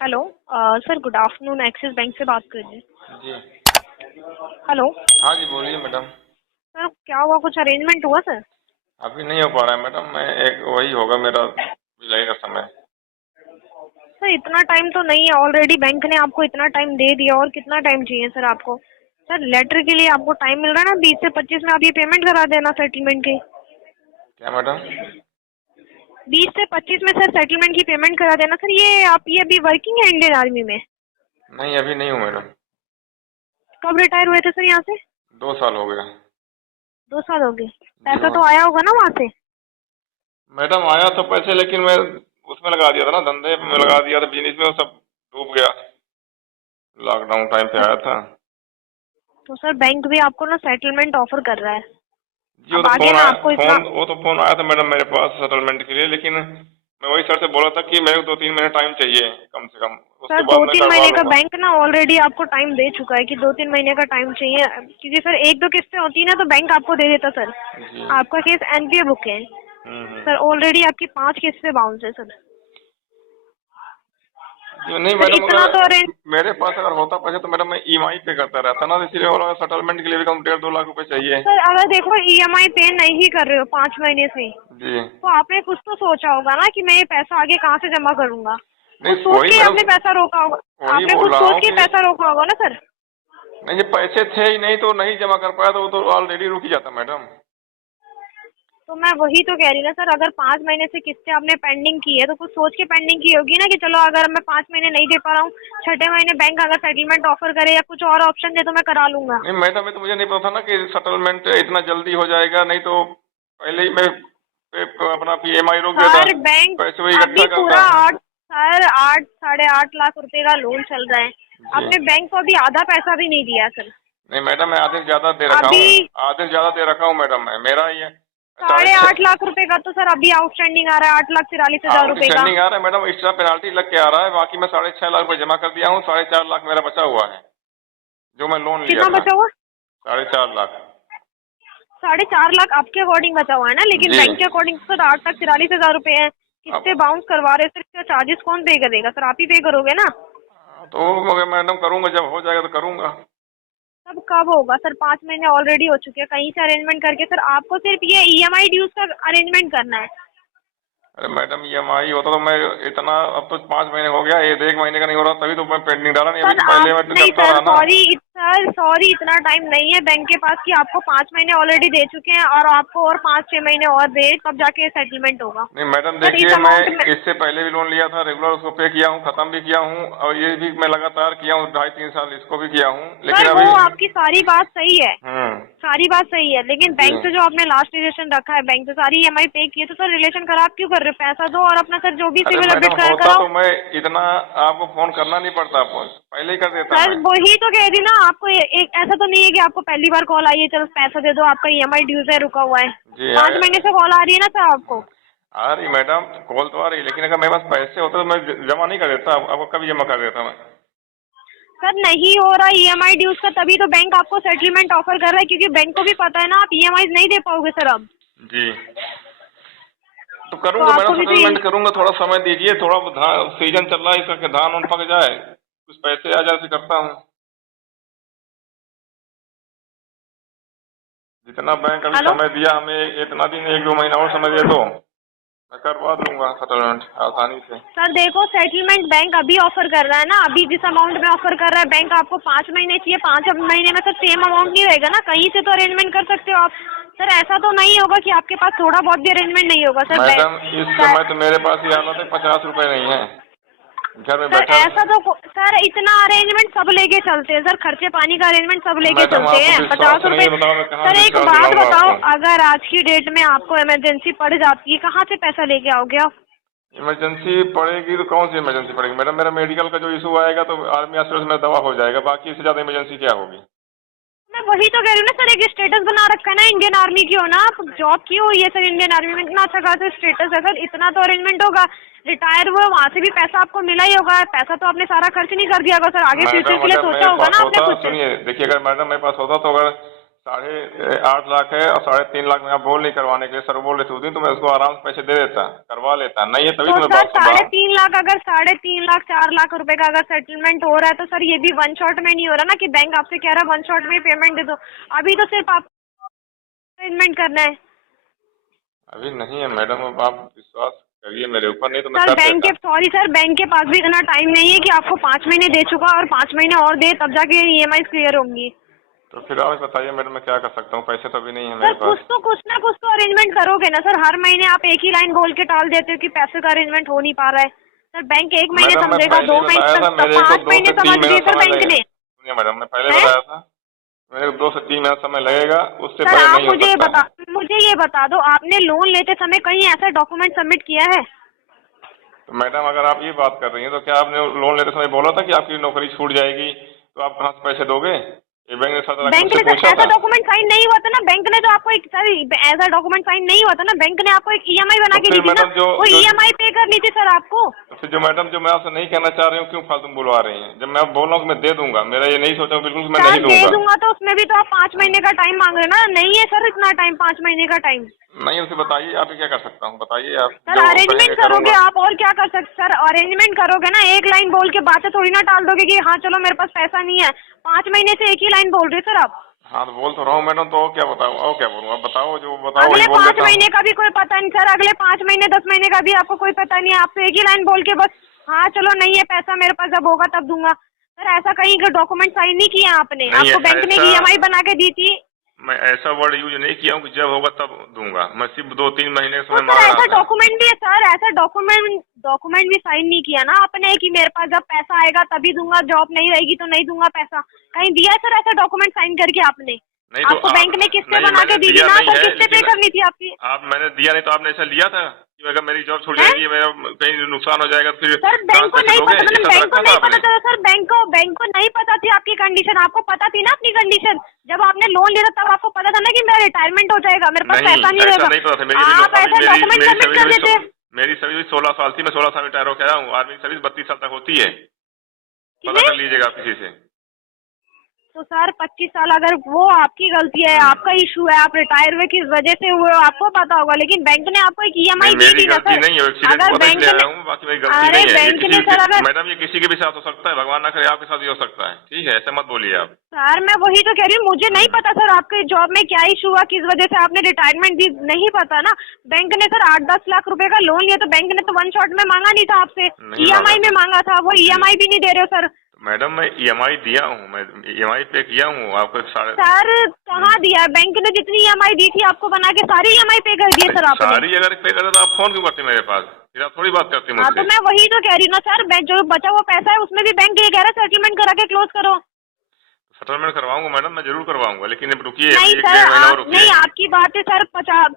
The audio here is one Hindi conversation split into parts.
Hello. Sir good afternoon, axis bank से बात कर रहे हैं। जी। हेलो। हाँ जी, बोलिए मैडम। सर क्या हुआ, कुछ अरेंजमेंट हुआ सर? अभी नहीं हो पा रहा है मैडम, मैं एक वही होगा मेरा जुलाई का समय। सर इतना टाइम तो नहीं है, ऑलरेडी बैंक ने आपको इतना टाइम दे दिया, और कितना टाइम चाहिए सर आपको? सर लेटर के लिए आपको टाइम मिल रहा है ना, 20 से 25 में आप ये पेमेंट करा देना सेटलमेंट की। क्या मैडम? 20 से 25 में सर सेटलमेंट की पेमेंट करा देना सर। ये अभी वर्किंग है इंडियन आर्मी में? नहीं, अभी नहीं हूँ मैडम। कब रिटायर हुए थे सर यहाँ से? 2 साल हो गया। 2 साल हो गए। जी पैसा हाँ तो आया होगा ना वहाँ से? मैडम, आया तो पैसे, लेकिन मैं उसमें लगा दिया था ना, धंधे में लगा दिया था, बिजनेस में, वो सब डूब गया। लॉकडाउन टाइम पे आया था। तो सर बैंक भी आपको ना सेटलमेंट ऑफर कर रहा है। जी, वो अब तो आगे फोन ना आया, आपको इतना। वो तो फोन आया था मैडम मेरे पास सेटलमेंट के लिए, लेकिन मैं वही सर से बोला था कि मेरे को 2-3 महीने टाइम चाहिए कम से कम, सर उसके दो बाद मैं तीन करवा महीने का लूंगा। बैंक ना ऑलरेडी आपको टाइम दे चुका है कि 2-3 महीने का टाइम चाहिए, क्योंकि सर एक दो किस्तें होती है ना तो बैंक आपको दे देता सर। जी। आपका केस एनपीए बुक है हम्म। सर, ऑलरेडी आपकी 5 किस्तें बाउंस है सर। जी नहीं सर मैडम, इतना तो अगर अरेंज। मेरे पास अगर होता पैसा तो मैडम मैं ईएमआई पे करता रहता ना, इसीलिए बोला सेटलमेंट के लिए भी कम 1.5-2 लाख रुपए चाहिए। सर अगर देखो ईएमआई पे नहीं कर रहे हो 5 महीने से, जी। तो आपने कुछ तो सोचा होगा ना कि मैं ये पैसा आगे कहाँ से जमा करूंगा। नहीं, कुछ सोच वही के मैडम, आपने पैसा रोका होगा। वही आपने बोल कुछ रहा सोच हूँ के कि पैसा रोका होगा ना सर। नहीं, ये पैसे थे ही नहीं तो नहीं जमा कर पाया, तो वो तो ऑलरेडी रुक ही जाता मैडम। तो मैं वही तो कह रही ना सर, अगर 5 महीने से किस्तें आपने पेंडिंग की है तो कुछ सोच के पेंडिंग की होगी ना कि चलो अगर मैं 5 महीने नहीं दे पा रहा हूँ, छठे महीने बैंक अगर सेटलमेंट ऑफर करे या कुछ और ऑप्शन दे तो मैं करा लूंगा। नहीं मैडम, ये तो मुझे नहीं पता था ना कि सेटलमेंट इतना जल्दी हो जाएगा, नहीं तो पहले ही मैं अपना ईएमआई रोक देता, सर बैंक पैसे वही अभी इकट्ठा पूरा करता। 8 साढ़े 8 लाख रुपए का लोन चल रहा है। जी। आपने बैंक को अभी आधा पैसा भी नहीं दिया सर। नहीं मैडम, मैं आधे से ज्यादा दे रखा अभी हूँ, आधे से ज्यादा दे रखा हूँ मैडम, मैं मेरा ये साढ़े साढ़े छः आठ लाख रुपए का तो सर अभी आउटस्टैंडिंग आ रहा है, 8,43,000 रुपए का। आउटस्टैंडिंग आ रहा है मैडम, एक्स्ट्रा पेनाल्टी लग के आ रहा है, बाकी मैं 6.5 लाख रुपए जमा कर दिया हूँ, 4.5 लाख मेरा बचा हुआ है जो मैं लोन लिया कितना था। बचा हुआ? 4.5 लाख। 4.5 लाख आपके अकॉर्डिंग बचा हुआ है ना, लेकिन जी। बैंक के अकॉर्डिंग तो 8,43,000 रुपए है। अब किससे बाउंस करवा रहे हो सर, इसका चार्जेस कौन पे करेगा सर? आप ही पे करोगे ना। तो मगर मैडम करूंगा, जब हो जाएगा तो करूंगा। तब कब होगा सर? 5 महीने ऑलरेडी हो चुके हैं, कहीं से अरेंजमेंट करके सर आपको सिर्फ ये ईएमआई ड्यूज का अरेंजमेंट करना है। अरे मैडम, ईएमआई होता तो मैं इतना, अब तो 5 महीने हो गया, ये 1 महीने का नहीं हो रहा, तभी तो मैं पेंडिंग डाला, नहीं अभी सर तो आप पहले मैं तो नहीं करता सर, रहा ना। सॉरी इतना टाइम नहीं है बैंक के पास कि आपको 5 महीने ऑलरेडी दे चुके हैं और आपको और 5-6 महीने और दे तब जाके सेटलमेंट होगा। नहीं मैडम सर इस देखिए, मैं अमाउंट में। इससे पहले भी लोन लिया था, रेगुलर उसको पे किया हूँ, खत्म भी किया हूँ, और ये भी मैं लगातार किया हूँ, 2.5-3 साल इसको भी किया हूँ, लेकिन सर वो अभी। आपकी सारी बात सही है, हम्म। सारी बात सही है, लेकिन जी। बैंक से जो आपने लास्ट रिलेशन रखा है, बैंक से सारी ईएमआई पे की है, तो सर रिलेशन खराब क्यों कर रहे हो? पैसा दो और अपना सर जो भी अरे सिविल मैडम, अपडेट होता कराओ। तो मैं इतना आपको फोन करना नहीं पड़ता, फोन पहले ही कर देता सर मैं। वही तो कह रही ना आपको, एक ऐसा तो नहीं है कि आपको पहली बार कॉल आई है चलो पैसा दे दो आपका ईएमआई ड्यूज है रुका हुआ है। जी। 5 महीने से कॉल आ रही है ना सर आपको। आ रही मैडम, कॉल तो आ रही, लेकिन अगर मेरे पास पैसे होते तो मैं जमा नहीं कर देता, आपको कभी जमा कर देता मैं। सर नहीं हो रहा ईएमआई ड्यूज का, तभी तो बैंक आपको सेटलमेंट ऑफर कर रहा है, क्योंकि बैंक को भी पता है ना आप ईएमआई नहीं दे पाओगे सर अब। जी। तो तो करूंगा मैडम, आपको भी तो सेटलमेंट करूंगा, थोड़ा समय दीजिए, थोड़ा धान सीजन चल रहा है इसका, कि धान उन पक जाए, कुछ पैसे आ जाए तो करता हूँ। जितना बैंक अभी हेलो। समय दिया हमें, इतना दिन 1-2 महीना और समय दे दो, मैं करवा दूंगा सेटलमेंट आसानी से। सर देखो सेटलमेंट बैंक अभी ऑफर कर रहा है ना, अभी जिस अमाउंट में ऑफर कर रहा है बैंक, आपको 5 महीने चाहिए, 5 महीने में सर सेम अमाउंट नहीं रहेगा ना, कहीं से तो अरेंजमेंट कर सकते हो आप। सर ऐसा तो नहीं होगा कि आपके पास थोड़ा बहुत भी अरेंजमेंट नहीं होगा सर मैडम, इस बैंक। समय तो मेरे पास ये हालत है, 50 रुपए नहीं है घर में सर बैठा। ऐसा तो सर इतना अरेंजमेंट सब लेके चलते हैं सर, खर्चे पानी का अरेंजमेंट सब लेके मैडम चलते आपको हैं। विश्वास 50 रुपए। नहीं है, बताओ मैं कहाँ सर से एक विश्वास बात दिलाऊंगा बताओ, आपको। अगर आज की डेट में आपको इमरजेंसी पड़ जाती है, कहाँ से पैसा लेके आओगे आप? इमरजेंसी पड़ेगी तो कौन सी इमरजेंसी पड़ेगी मैडम, मेरा मेडिकल का जो इशू आएगा तो आर्मी हॉस्पिटल में दवा हो जाएगा, बाकी इससे ज्यादा इमरजेंसी क्या होगी। मैं वही तो कह रही हूँ ना सर, एक स्टेटस बना रखा है ना इंडियन आर्मी की हो ना, आप जॉब की हुई है सर इंडियन आर्मी में, इतना अच्छा खासा स्टेटस है सर, इतना तो अरेंजमेंट होगा। रिटायर हुए वहाँ से भी पैसा आपको मिला ही होगा, पैसा तो आपने सारा खर्च नहीं कर दिया होगा सर, आगे फ्यूचर मैडम के लिए अगर मेरे सोचा होगा पास ना आपने होता, कुछ। सुनिए देखिए, अगर मैडम मेरे पास होता तो अगर 8.5 लाख है और 3.5 लाख में आप बोल नहीं करवाने के लिए, सर बोल रहे थे उस दिन, तो मैं उसको आराम से पैसे दे देता, करवा लेता। नहीं है तभी तो तो मैं सर बात सुन रहा हूँ। 3.5 लाख, अगर 3.5 लाख 4 लाख रुपए का अगर सेटलमेंट हो रहा है तो सर ये भी वन शॉट में नहीं हो रहा ना, कि बैंक आपसे कह रहा है वन शॉट में पेमेंट दे दो। अभी तो सिर्फ आप पेमेंट करना है। अभी नहीं है मैडम, अब आप विश्वास करिए मेरे ऊपर, नहीं तो मैं सर कर बैंक देता। के सॉरी सर, बैंक के पास भी इतना टाइम नहीं है कि आपको 5 महीने दे चुका और 5 महीने और दे तब जाके EMI क्लियर होंगी। तो फिर आप बताइए मैडम, मैं क्या कर सकता हूँ, पैसे तो अभी नहीं है सर मेरे पास। कुछ ना अरेंजमेंट करोगे ना सर, हर महीने आप एक ही लाइन बोल के टाल देते हो कि पैसे का अरेंजमेंट हो नहीं पा रहा है। सर बैंक 1 महीने मैडम मैं समझेगा, पहले 2 ही महीने बताया था, मेरे को 5 2 महीने से 3 समझ महीना लिए सर समय बैंक लगेगा। ने। सुनिए मैडम, मैं पहले हैं? बताया था मेरे को 2 से 3 महीना समय लगेगा, उससे सर पहले आप नहीं हो सकता है। मुझे ये बता दो, आपने लोन लेते समय कहीं ऐसा डॉक्यूमेंट सबमिट किया है? तो मैडम अगर आप ये बात कर रही हैं तो क्या आपने लोन लेते समय बोला था कि आपकी नौकरी छूट जाएगी तो आप कहाँ से पैसे दोगे? ये बैंक ने सर बैंक मुझसे ने सर पूछा ऐसा था। डॉक्यूमेंट साइन नहीं हुआ था ना, बैंक ने तो आपको एक सर ऐसा डॉक्यूमेंट साइन नहीं हुआ था ना, बैंक ने आपको एक EMI बना तो के दी फिर थी ना, मैडम जो वो जो EMI पे करनी थी सर आपको। तो फिर जो मैडम जो मैं आपसे नहीं कहना चाह रही हूँ, क्यों फालतू में बुलवा रही हैं? जब मैं बोल रहा हूँ कि मैं दे दूंगा, मेरा ये नहीं सोचा हूँ बिल्कुल कि मैं सर नहीं दे दूंगा। दूंगा तो उसमें भी तो आप 5 महीने का टाइम मांग रहे हो ना, नहीं है सर इतना टाइम, 5 महीने का टाइम। नहीं, उसे बताइए आप, क्या कर सकता हूँ बताइए आप, सर जो अरेंजमेंट कहेंगे करोगे करूँगा। आप, और क्या कर सकते सर, अरेंजमेंट करोगे ना, एक लाइन बोल के बातें थोड़ी ना टाल दोगे कि हाँ चलो मेरे पास पैसा नहीं है। 5 महीने से एक ही लाइन बोल रहे हो सर आप। हाँ तो बोल तो रहा हूँ मैडम, तो और क्या बताऊँ, और क्या बोलूँ? आप बताओ, जो बताओ वही अगले बोल 5 देता हूँ। महीने का भी कोई पता नहीं सर, अगले 5 महीने 10 महीने का भी आपको कोई पता नहीं है, आप तो एक ही लाइन बोल के बस हाँ चलो नहीं है पैसा मेरे पास, जब होगा तब दूंगा। सर ऐसा कहीं का डॉक्यूमेंट साइन नहीं किया आपने, नहीं आपको बैंक ने ऐसा, EMI बना के दी थी। मैं ऐसा वर्ड यूज नहीं किया हूँ कि जब होगा तब दूंगा, मैं सिर्फ 2-3 महीने का तो समय सर मांग रहा ऐसा था। डॉक्यूमेंट भी है सर, ऐसा डॉक्यूमेंट भी साइन नहीं किया ना आपने कि मेरे पास जब पैसा आएगा तभी दूंगा, जॉब नहीं रहेगी तो नहीं दूंगा पैसा। कहीं दिया है सर ऐसा डॉक्यूमेंट साइन करके आपने? नहीं तो आपको आप, बैंक ने किस्तें नहीं बना मैंने के दी थी दिया ना नहीं सर, है, किस्तें पे लेकिन करनी थी आपकी। मैंने दिया नहीं तो आपने ऐसा लिया था कि अगर मेरी जॉब छूट हैं? जाएगी, मेरा कहीं नुकसान हो जाएगा, फिर सर कहाँ बैंक से को पैसे नहीं दोगे? पता, मतलब ऐसा तो बैंक को रखा था नहीं पता आपने। था सर, बैंक को नहीं पता थी आपकी कंडीशन, आपको पता थी ना अपनी कंडीशन। जब आपने लोन लिया था तब आपको पता था ना कि मेरा रिटायरमेट हो जाएगा, मेरे पास नहीं पैसा नहीं ऐसा रहेगा। नहीं पता था मेरी, आप अभी ऐसा मेरी डॉक्यूमेंट मेरी सबमिट कर सर्विस देते। मेरी सर्विस 16 साल थी, मैं 16 साल रिटायर होकर आया हूँ। आर्मी की सर्विस 32 साल तक होती है, पता कितने? कर लीजिएगा आप किसी से। तो सर 25 साल अगर वो आपकी गलती है, आपका इशू है, आप रिटायर हुए किस वजह से हुए हो आपको पता होगा, लेकिन बैंक ने आपको एक EMI नहीं दी मेरी थी ना गलती सर। नहीं है, एक्सीडेंट अगर हुआ था बैंक इसलिए ने आया हूँ, बाकी मेरी गलती अरे नहीं है। ये बैंक किसी ने सर अगर मैडम ये किसी के भी साथ हो सकता है, भगवान ना करे आपके साथ भी हो सकता है, ठीक है? ऐसे मत बोलिए आप। सर मैं वही तो कह रही हूँ, मुझे नहीं पता सर आपके जॉब में क्या इशू हुआ, किस वजह से आपने रिटायरमेंट दी, नहीं पता ना। बैंक ने सर 8-10 लाख रुपए का लोन लिया, तो बैंक ने तो वन शॉट में मांगा नहीं था आपसे, नहीं मांगा EMI में था मांगा था, वो जी। EMI भी नहीं दे रहे हो सर। मैडम मैं EMI दिया हूँ, मैं EMI पे किया हूँ आपको सारे। सर कहाँ दिया है? बैंक ने जितनी EMI दी थी आपको बना के सारी EMI पे कर दिए सर आपने। सारी अगर पे करते तो आप फोन क्यों करते मेरे पास? फिर आप थोड़ी बात करते हाँ तो मुझसे। मैं वही तो कह रही हूँ ना सर, बैंक जो बचा हुआ पैसा है उसमें भी बैंक ये कह रहा है सेटलमेंट करा के क्लोज करो। सेटलमेंट करवाऊंगा मैडम, मैं जरूर करवाऊंगा, लेकिन अब रुकिए, नहीं अभी सर 1-1.5 महीना और आप रुकिए। नहीं, आपकी बात है सर,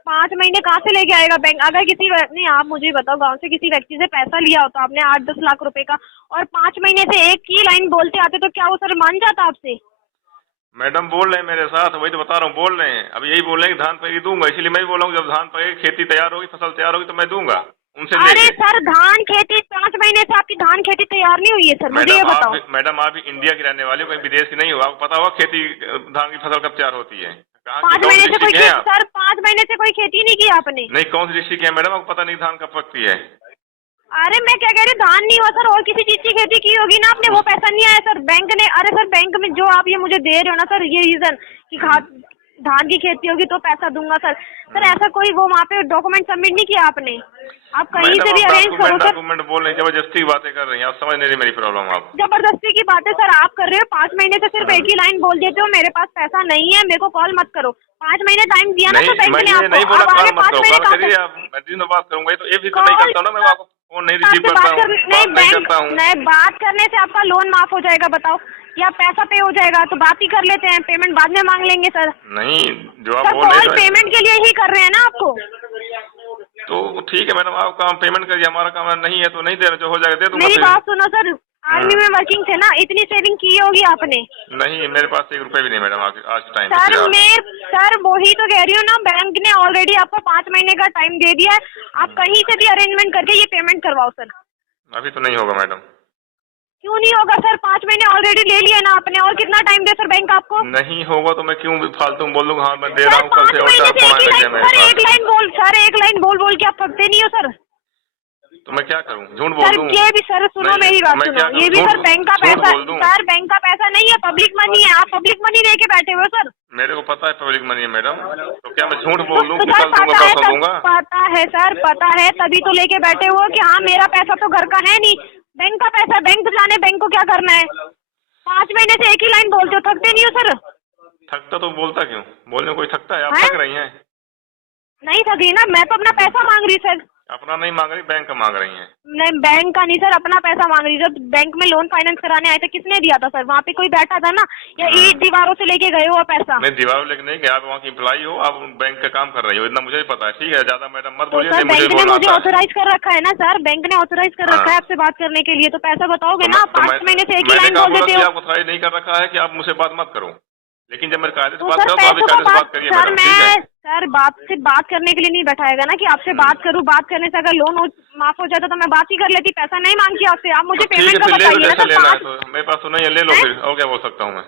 5 महीने कहाँ से लेके आएगा बैंक? अगर किसी नहीं, आप मुझे बताओ, गांव से किसी व्यक्ति से पैसा लिया होता आपने 8-10 लाख रुपए का, और 5 महीने से एक ही लाइन बोलते आते, तो क्या वो सर मान जाता आपसे? मैडम बोल रहे हैं मेरे साथ, वही तो बता रहा हूँ, बोल रहे हैं, अब यही बोल रहे हैं कि धान पकेगी दूंगा, इसीलिए मैं भी बोला हूँ जब धान पकेगी, खेती तैयार होगी, फसल तैयार होगी तो मैं दूंगा उनसे अरे लेके। सर धान खेती 5 महीने से आपकी धान खेती तैयार नहीं हुई है सर, मुझे ये बताओ। मैडम आप भी इंडिया की रहने वाले हो, कहीं विदेश की नहीं हो, आपको पता होगा खेती धान की फसल कब तैयार होती है? कहाँ की 5 कौन महीने सी से कोई डिस्ट्रिक्ट है आप? सर 5 महीने से कोई खेती नहीं की आपने? नहीं, कौन सी डिस्ट्रिक्ट है मैडम, आपको पता नहीं धान कब पकती है? अरे मैं क्या कह रही हूँ, धान नहीं हुआ सर, और किसी चीज की खेती की होगी ना आपने, वो पैसा नहीं आया सर बैंक ने। अरे सर बैंक में जो आप ये मुझे दे रहे हो ना सर, ये रीजन कि धान की खेती होगी तो पैसा दूंगा सर ऐसा कोई वो वहाँ पे डॉक्यूमेंट सबमिट नहीं किया आपने? आप कहीं मैडम से भी आप अरेंज करो सर। डॉक्यूमेंट बोल रहे हैं, जबरदस्ती की बातें कर रही हैं, आप समझ नहीं रही मेरी प्रॉब्लम आप। जबरदस्ती की बात है सर आप कर रहे हो, 5 महीने से सिर्फ एक ही लाइन बोल देते हो, मेरे पास पैसा नहीं है, मेरे को कॉल मत करो। 5 महीने टाइम दिया ना नहीं, तो बैंक मैं ने ये आपको, नहीं बोला अब कॉल आगे मत 5 करो, महीने कॉल कहाँ करिए से? आप, मैं दिन में बात करूंगा, ये तो ये भी तो नहीं करता हूँ ना, मैं आपको फोन नहीं रिसीव आपसे करता बात हूँ, कर बात नहीं करता हूँ। नहीं, बात करने से आपका लोन माफ हो जाएगा बताओ, या पैसा पे हो जाएगा? तो बात ही कर लेते हैं, पेमेंट बाद में मांग लेंगे सर। नहीं, जो आप सर बोल रहे कॉल हैं पेमेंट के लिए ही कर रहे हैं ना आपको? तो ठीक है मैडम, आप काम पेमेंट करिए, हमारा काम नहीं है तो नहीं दे रहे, जो हो जाएगा दे दूंगा मेरी फिर। बात सुनो सर, आर्मी में वर्किंग थे ना, इतनी सेविंग की होगी आपने? नहीं, मेरे पास 1 रुपए भी नहीं मैडम आज टाइम पे सर फिलहाल। सर वही तो कह रही हूँ ना, बैंक ने ऑलरेडी आपको 5 महीने का टाइम दे दिया है, आप कहीं से भी अरेंजमेंट करके ये पेमेंट करवाओ सर। अभी तो नहीं होगा मैडम। क्यों नहीं होगा सर? 5 महीने ऑलरेडी ले लिए ना आपने, और कितना टाइम दे सर बैंक आपको? नहीं होगा तो मैं क्यों फालतू में बोल दूंगा हाँ मैं दे रहा सर हूँ कल 5 से, और महीने चार से फोन एक ही आने लगे लाइन मेरे सर, पास। एक लाइन बोल सर, एक लाइन बोल बोल के आप थकते नहीं हो सर? तो मैं क्या करूँ, झूठ बोल सर दूँ? ये भी सर सुनो नहीं, मेरी बात मैं सुनो, क्या करूं? ये भी झूठ- सर बैंक का झूठ पैसा बोल दूं? सर, बैंक का पैसा नहीं है, पब्लिक मनी है, आप पब्लिक मनी दे के बैठे हुए हो सर। मेरे को पता है पब्लिक मनी है मैडम, तो क्या मैं झूठ बोल दूँ तो कि सर कल दूंगा पता है परसों दूंगा? पता है सर, पता है, तभी तो लेके बैठे हो कि हाँ मेरा पैसा तो घर का है नहीं, बैंक का पैसा, बैंक तो जाने बैंक को क्या करना है। 5 महीने से एक ही लाइन बोलते हो, थकते नहीं हो सर? थकता तो बोलता क्यों, बोलने में कोई थकता है? आप हैं? थक रही हैं? नहीं थकी ना, मैं तो अपना पैसा मांग रही सर। अपना नहीं मांग रही, बैंक का मांग रही हैं। नहीं बैंक का नहीं सर, अपना पैसा मांग रही। जब बैंक में लोन फाइनेंस कराने आए थे किसने दिया था सर? वहाँ पे कोई बैठा था ना, या ईट दीवारों से लेके गए हो पैसा? मैं दीवार लेके नहीं गया, आप वहाँ की एम्प्लॉई हो, आप बैंक का काम कर रही हो, इतना मुझे भी पता है। ठीक है, ज्यादा मैडम मत तो बोलिए, सर नहीं मुझे बैंक ने बोलना मुझे आता है। ऑथोराइज कर रखा है ना सर, बैंक ने ऑथोराइज कर रखा है हाँ। आपसे बात करने के लिए, तो पैसा बताओगे ना? तो 5 महीने से एक ही मैंने लाइन कहा बोल बोला देते कि हो। आपको ऑथराइज नहीं कर रखा है कि आप मुझसे बात मत करो, लेकिन जब मेरे कायदे से तो बात सर करो तो आप पैसों का कायदे से बात बात करिए सर, मैडम, ठीक है? मैं सर बात से बात करने के लिए नहीं बैठाएगा ना कि आपसे बात करूं, बात करने से अगर लोन माफ हो जाता तो मैं बात ही कर लेती, पैसा नहीं मांगती आपसे। आप मुझे तो ठीक पेमेंट है, का फिर ले लो बताइए ना जैसा सर। लेना है, 5 तो मेरे पास तो नहीं है, ले लो फिर, और क्या बोल सकता हूँ मैं।